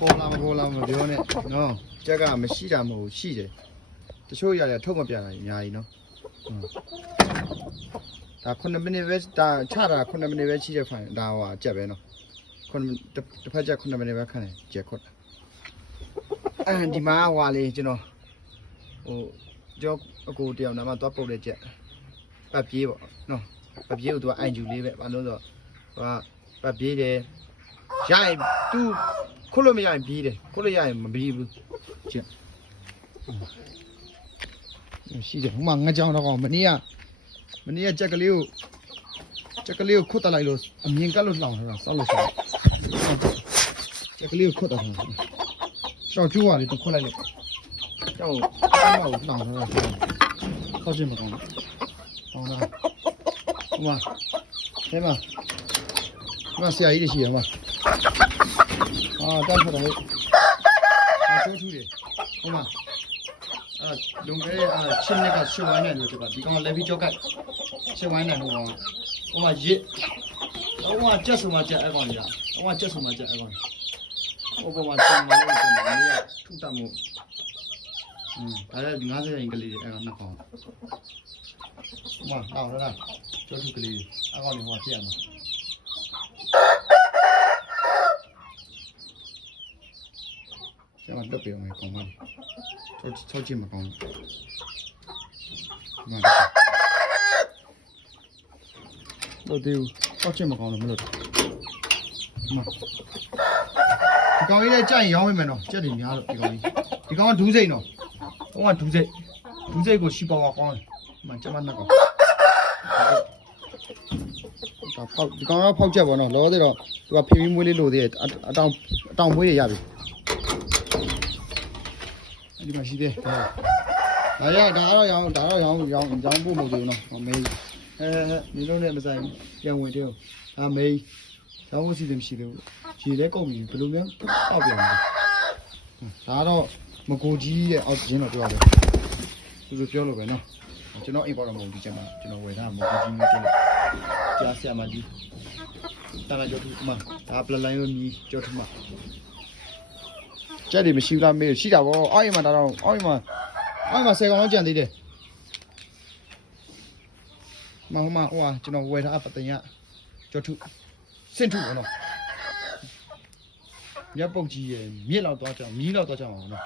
ပေါ်လာမပြောနဲ့နော်ကြက်ကမရှိတာမဟုတ်ရှိတယ်တချို့ရတယ်ထုတ်မပြနိုင်အများကြီးနော်ဒါ9မိနစ်ပဲဒါချတာ9မိနစ်ပဲရှိတဲ့ဖိုင်ဒါဟိုအကြက်ပဲနော်တစ်ဖက်ချက်9မိနစ်ပဲခန့်တယ်ကြက်ခွတ်ဒီမှာဟွာလေးကျွန်တော်ဟိုကြောအကိုတယောက်နာမသွားပုတ်တဲ့ကြက်ပတ်ပြေးပေါ့နော်ပတ်ပြေးကိုသူကအိုင်ဂျူလေးပဲဘာလို့ဆိုတော့ဟိုကပတ်ပြေးတယ်ရရင်သူခုလို့မရရင်ပြေးတယ်ခုလို့ရရင်မပြေးဘူးကြက်ရှိတယ်ဟိုမှာငါကြောင်တော့မနေ့ကကြက်ကလေးကိုခွတ်တက်လိုက်လို့အမြင်ကတ်လို့လောင်ထားတာစောက်လို့ရှိတယ်ကြက်ကလေးကိုခွတ်တက်ထားတယ်ရှောက်ကျိုးကလေးသူခွတ်လိုက်လို့ကျောင်းအဲ့မှာကိုလောင်ထားတာခေါက်ချင်းမကောင်းဘူးဟောလားဟိုမှာထဲမှာဆရာကြီးတွေရှိရမှာတောက်ထွက်တော့ကျိုးထူးတယ်ဟိုမှာလုံခဲ့ချင်းနဲ့ကရှေ့ဝိုင်းနိုင်လို့ဒီကောင်လည်းပြီးကြောက်ကရှေ့ဝိုင်းနိုင်လို့ဟိုမှာရစ်ဟိုမှာကျက်ဆုံမှာကျက်အဲ့ကောင်ကြီးဟိုမှာကျက်ဆုံမှာကျက်အဲ့ကောင်ဟိုပေါ်မှာတောင်းလာလို့ကျွန်တော်နေရထုတမှုဒါလည်း50ရင်ကလေးတွေအဲ့ကောင်နှစ်ကောင်ဟိုမှာဟောလားကျော်ထုကလေးအဲ့ကောင်လေးဟိုပြရမှာကျမတက်ပြောင်းမယ်ကောင်မလေးချောချင်မကောင်းဘူးလို့ဒီချောချင်မကောင်းလို့မလို့ဒီကောင်ကြီးလည်းကြိုက်ရောင်းမိမယ်နော်ကြက်တွေများလို့ဒီကောင်ကဒူးစိတ်နော်ဟိုကဒူးစိတ်ကိုရှီပေါကောင်းတယ်မှကျမနှစ်ကောင်ဒါဖောက်ဒီကောင်ကဖောက်ချက်ပေါ့နော်လောသေးတော့သူကဖေးပြီးမွေးလေးလို့သေးတယ်အတောင်မွေးရပြီဒီမှာရှိသေးတယ်ဒါကတော့ရောင်းဖို့မဟုတ်ဘူးနော်မေးဒီလိုနဲ့မဆိုင်ပြန်ဝင်တယ်ဒါမေးရောင်းဖို့စီစဉ်မရှိသေးဘူးခြေလဲကုန်ပြီဘယ်လိုလဲတောက်ပြန်တယ်ဒါတော့မကိုကြီးရဲ့အောက်ကျင်းတော့ပြောရတယ်သူပြောလို့ပဲနော်ကျွန်တော်အိမ်ပေါ်တော့မဟုတ်ဒီချက်မှာကျွန်တော်ဝယ်ထားမကိုကြီးမျိုးကျင်းလို့ကြားဆရာမကြီးတာလာကြောထုမဒါပလလိုင်းလို့မြည်ကြောထုမကြက်တွေမရှိဘူးလားမေးရှိတာဗောအောက်အိမ်မှာဒါတော့အောက်အိမ်မှာ10ကောင်လောက်ကြံသေးတယ်မဟိုမှာကျွန်တော်ဝယ်ထားပတန်ရကြောထုစင့်ထုဘောနော်မြတ်ပုတ်ကြီးရဲ့မြစ်လောက်တော့ကြောင်မြီးလောက်တော့ကြောင်အောင်နော်